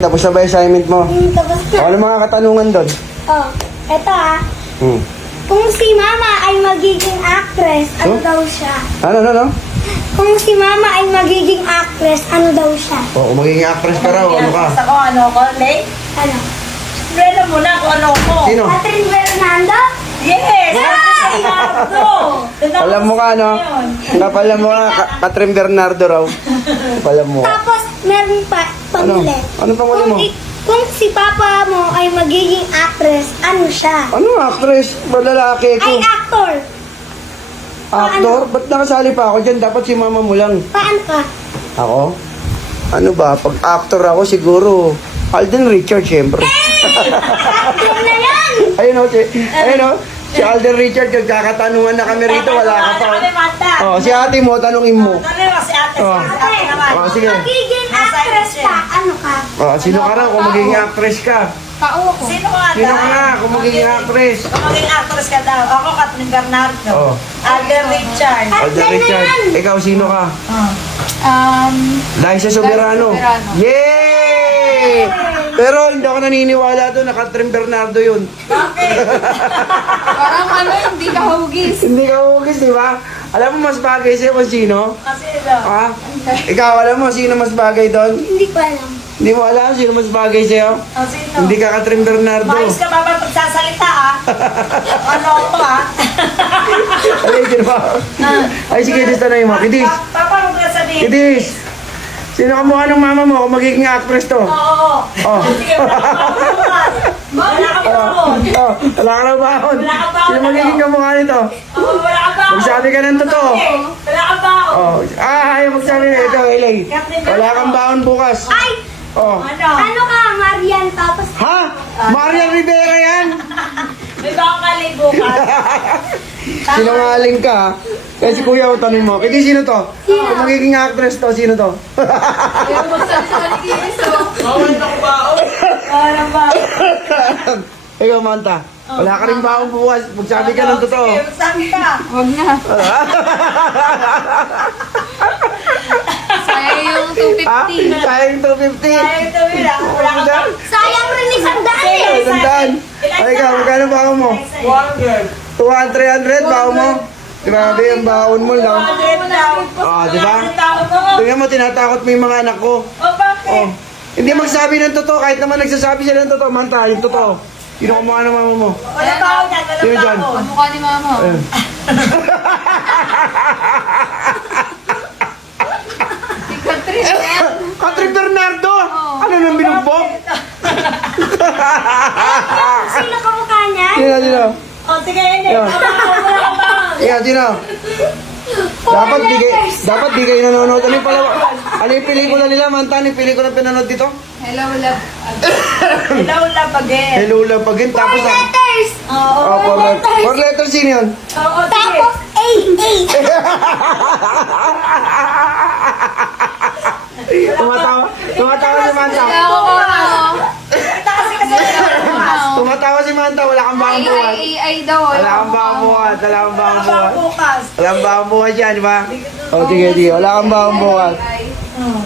Tapos na ba yung assignment mo? Tapos na. Ano mga katanungan doon? Oh, eto Hmm. Kung si Mama ay magiging actress, ano Huh? daw siya? Ano? Kung si Mama ay magiging actress, ano daw siya? Oo, magiging actress ka raw. Ano ka? Gusto ko, ano ko, Lay? Ano? Spread mo na kung ano ko. Sino? Catherine Fernando? Yes! Leonardo! Alam mo ka, no? Kapala mo ka, Catherine Bernardo raw. Kapala mo ka. Tapos, meron pa, Ano? pamuli. Ano pamuli mo? Kung si Papa mo ay magiging actress, ano siya? Ano actress? Ba lalaki ko? Ay, actor. Actor? Ba't nakasali pa ako dyan? Dapat si mama mo lang. Paano ka? Ako? Ano ba? Pag actor ako siguro, Alden Richard, syempre. Actor na yan! Ayun o, si Alden Richard, nagkakatanungan na kami rito, wala ka pa. Oh, si ate mo, tanungin mo. Tanong mo si ate. Oh. Si ate naman. Oh, sige. Magiging actress ka, ano ka? Oh, sino ka raw kung magiging actress ka? Pauo ko. Sino ka Sino ka nga kung magiging actress? Kung magiging actress ka daw. Ako, Catherine Bernardo. Oh. Alden Richard. Alden Richard. Ikaw, sino ka? Oh. Liza Soberano. Soberano. Yay! Pero hindi ako naniniwala doon na Catherine Bernardo yun. Parang hindi ka hugis. Hindi ka hugis, di ba? Alam mo mas bagay sa'yo kung sino? Kasi daw. Ha? Ikaw, alam mo sino mas bagay doon? Hindi ko alam. Hindi mo alam sino mas bagay sa'yo? Oh, sino? Hindi ka Catherine Bernardo. Maayos ka ba ba pagsasalita, ah? Ano ko, ah? Ay, sino ba? Ay, sige, dis na mo. Kidis. Papa, huwag ka sabihin. Kidis. Sino ka mukha ng mama mo kung magiging actress to? Oo. Oh. Sige, wala ka ba? Wala ka na baon. Wala ka baon, Sino magiging kamukha nito? Wala ka ba? Magsabi ka ng totoo. Wala ka ba? Oh. Ayaw magsabi na ito, Elay. Wala kang baon bukas. Ay! Oh. Ano? Ano ka, Marian? Tapos, Ha? Marian Rivera yan? May baka kalibukan. Sinungaling ka, ha? Kaya si Kuya, tanong mo. Hindi, sino to? Kung magiging actress to, sino to? Ayaw magsalita ni Kiso. Ano ba? Ikaw, Manta. Wala ka rin baon bukas. Magsabi ka ng totoo. Sige, magsabi ka. Huwag na. Sayang yung Ha? 250. Sayang 250. Ayaw ito, wala ka ba? sayang rin isang daan eh. Ay, tandaan. Ay, ikaw, magkano baon mo? 200, 300 baon mo? Grabe ang baon mo lang. 100 daw. Ah, di ba? 100 daw mo. Tingnan mo, tinatakot mo yung mga anak ko. O, bakit? Oh. Hindi magsabi ng totoo, kahit naman nagsasabi sila ng totoo. Manta, yung totoo. Sino kumuha ng mama mo? Wala ba ako dyan? Sino Wala dyan? ba ako? Ang mukha ni Mama. Ayun. Si Catherine yan. Patrick Bernardo! Ano nang binugbog? Sino kamukha niya? Sino? O, sige, hindi. Yeah. Wala ka ba? Sino? Dapat di kayo nanonood. Ano yung pelikula nila, Manta? Ano yung pelikula pinanood dito? Hello, love. Hello, love again. Hello Love Again. Tapos na. Letters! Oo. Four letters sino yun? Oo, sige. Tapos, A. Tumatawa si Manta. Wala ako ano. Kita kasi Tumatawa si Manta. Wala kang bakang buhat. Ay daw. Wala kang bakang buhat. Wala kang bakang Wala buhat. ba bukas? Wala kang bakang buhat yan, di ba? O, sige. Wala kang bakang buhat. Ay. Oo.